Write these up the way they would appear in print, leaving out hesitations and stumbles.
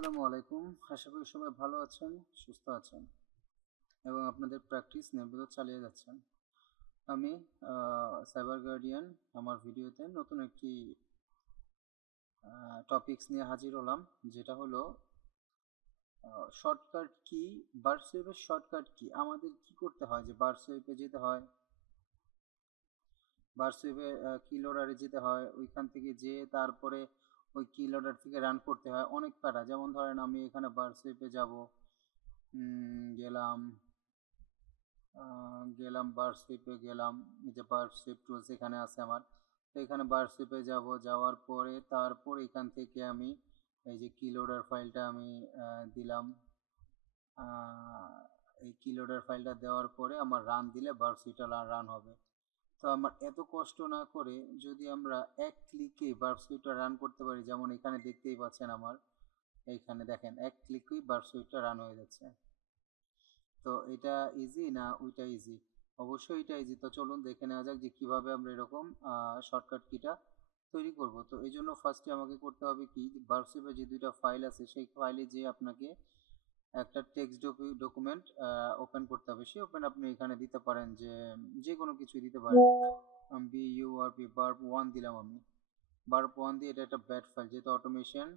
আসসালামু আলাইকুম। আশা করি সবাই ভালো আছেন, সুস্থ আছেন এবং আপনাদের প্র্যাকটিস নিয়মিত চালিয়ে যাচ্ছেন। আমি সাইবার গার্ডিয়ান আমার ভিডিওতে নতুন একটি টপিকস নিয়ে হাজির হলাম, যেটা হলো শর্টকাট কি, বারসুইপের শর্টকাট কি। আমাদের কি করতে হয় যে বারসুইপে যেতে হয়, বারসুইপে কি লোডারে যেতে হয়, ওইখান থেকে যেয়ে তারপরে ওই কি লোডার থেকে রান করতে হয় অনেক প্যারা। যেমন ধরেন আমি এখানে বারসুইপে যাব, গেলাম গেলাম বারসুইপে গেলাম, এই যে বারসুইপ টুলস এখানে আছে আমার। তো এখানে বারসুইপে যাব, যাওয়ার পরে তারপর এখান থেকে আমি এই যে কি লোডার ফাইলটা আমি দিলাম। এই কি লোডার ফাইলটা দেওয়ার পরে আমার রান দিলে বারসুইপটা রান হবে। তো আমার এত কষ্ট না করে যদি আমরা এক ক্লিকে বারসুইপটা রান করতে পারি, যেমন এখানে দেখতেই পাচ্ছেন আমার এইখানে দেখেন এক ক্লিকেই বারসুইপটা রান হয়ে যাচ্ছে। তো এটা ইজি না ওইটা ইজি? অবশ্যই এটা ইজি। তো চলুন দেখে নেওয়া যাক যে কীভাবে আমরা এরকম শর্টকাট কিটা তৈরি করব। তো এই জন্য ফার্স্টে আমাকে করতে হবে কি, বারসুইপে যে দুইটা ফাইল আছে সেই ফাইলে যে আপনাকে একটা টেক্সট ডকুমেন্ট ওপেন করতে হবে। সেই ওপেন আপনি এখানে দিতে পারেন যে কোনো কিছুই দিতে পারেন। BURP বার্ব 1 দিলাম আমি। বার্ব 1 দিয়ে এটা একটা ব্যাট ফাইল, যেহেতু অটোমেশন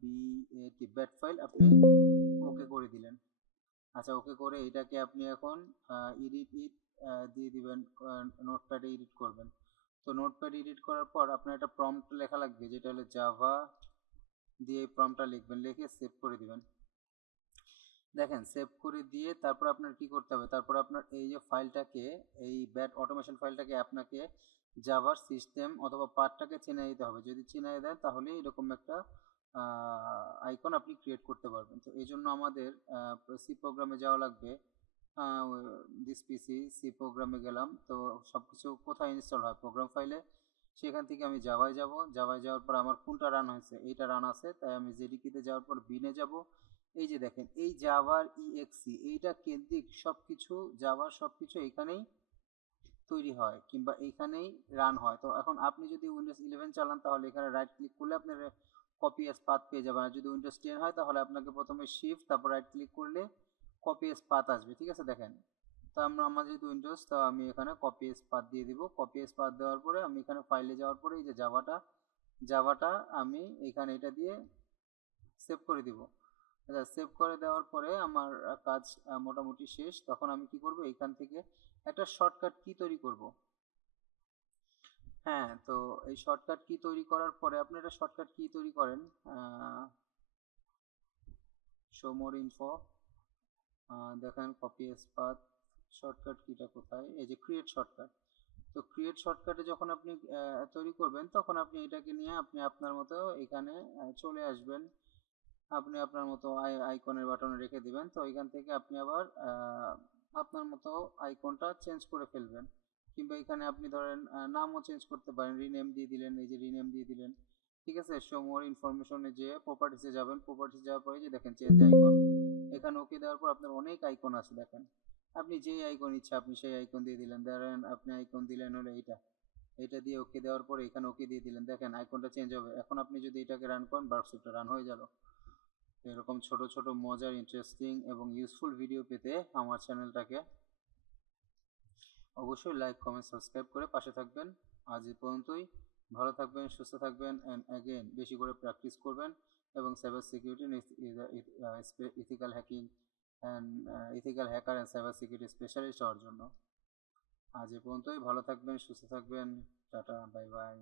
BAT ব্যাট ফাইল, আপনি ওকে করে দিলেন। আচ্ছা, ওকে করে এটাকে আপনি এখন এডিট দিয়ে দিবেন, নোটপ্যাডে এডিট করবেন। তো নোটপ্যাড এডিট করার পর আপনার একটা প্রম্পট লেখা লাগবে, যেটা হলো জাভা দিয়ে প্রম্পটটা লিখবেন, লিখে সেভ করে দিবেন। দেখেন সেভ করে দিয়ে তারপর আপনার কি করতে হবে, তারপর আপনার এই যে ফাইলটাকে, এই ব্যাট অটোমেশন ফাইলটাকে আপনাকে জাভার সিস্টেম অথবা পার্টটাকে চিনিয়ে দিতে হবে। যদি চিনিয়ে দেন তাহলে এরকম একটা আইকন আপনি ক্রিয়েট করতে পারবেন। তো এই জন্য আমাদের সি প্রোগ্রামে যাওয়া লাগবে। দিস পিসি সি প্রোগ্রামে গেলাম। তো সব কিছু কোথায় ইনস্টল হয়, প্রোগ্রাম ফাইলে। সেখান থেকে আমি জাভায় যাব, জাভায় যাওয়ার পর আমার কোনটা রান হয়েছে এইটা রান আছে, তাই আমি জেডিকিতে যাওয়ার পর বিনে যাব। এই যে দেখেন এই জাভার EXE এইটা কেন্দ্রিক সব কিছু, জাভার সব কিছু এখানেই তৈরি হয় কিংবা এইখানেই রান হয়। তো এখন আপনি যদি উইন্ডোজ 11 চালান তাহলে এখানে রাইট ক্লিক করলে আপনার কপি এস পাথ পেয়ে যাবেন। আর যদি উইন্ডোজ 10 হয় তাহলে আপনাকে প্রথমে শিফট তারপর রাইট ক্লিক করলে কপি এস পাথ আসবে। ঠিক আছে, দেখেন। তো আমার যেহেতু উইন্ডোজ, তো আমি এখানে কপি এস পাথ দিয়ে দিব। কপি এস পাথ দেওয়ার পরে আমি এখানে ফাইলে যাওয়ার পরে এই যে জাভাটা আমি এখানে এটা দিয়ে সেভ করে দিব। সেভ করে দেওয়ার পরে আমার কাজ মোটামুটি শেষ। তখন আমি কি করব, এখান থেকে একটা শর্টকাট কি তৈরি করব। হ্যাঁ, তো এই শর্টকাট কি তৈরি করার পরে আপনি একটা শর্টকাট কি তৈরি করেন, শো মোর ইনফো, দেখেন কপি পাথ শর্টকাট কিটা কোথায়, এই যে ক্রিয়েট শর্টকাট। তো ক্রিয়েট শর্টকাটে যখন আপনি তৈরি করবেন তখন আপনি এটাকে নিয়ে আপনি আপনার মতো এখানে চলে আসবেন। আপনি আপনার মতো আইকনের বাটনে রেখে দিবেন। তো এখান থেকে আপনি আবার আপনার মতো আইকনটা চেঞ্জ করে ফেলবেন, কিংবা এখানে আপনি ধরেন নামও চেঞ্জ করতে পারেন, রিনেম দিয়ে দিলেন, এই যে রিনেম দিয়ে দিলেন। ঠিক আছে, শো মোর ইনফরমেশনে যে প্রপার্টিসে যাবেন, প্রপার্টিসে যাওয়ার পরে যে দেখেন চেঞ্জ আইকন, এখানে ওকে দেওয়ার পর আপনার অনেক আইকন আছে দেখেন। আপনি যেই আইকন ইচ্ছা আপনি সেই আইকন দিয়ে দিলেন। ধরেন আপনি আইকন দিলেন হলো এইটা দিয়ে ওকে দেওয়ার পরে এখানে ওকে দিয়ে দিলেন, দেখেন আইকনটা চেঞ্জ হবে। এখন আপনি যদি এটাকে রান করেন বারসুইপটা রান হয়ে গেল। এরকম ছোট ছোট মজার, ইন্টারেস্টিং এবং ইউজফুল ভিডিও পেতে আমার চ্যানেলটাকে অবশ্যই লাইক, কমেন্ট, সাবস্ক্রাইব করে পাশে থাকবেন। আজ এই পর্যন্তই। ভালো থাকবেন, সুস্থ থাকবেন, অ্যান্ড অ্যাগেন বেশি করে প্র্যাকটিস করবেন এবং cyber security, ethical hacking and ethical hacker and cyber security specialist হওয়ার জন্য। আজ এই পর্যন্তই। ভালো থাকবেন, সুস্থ থাকবেন। Tata, bye bye.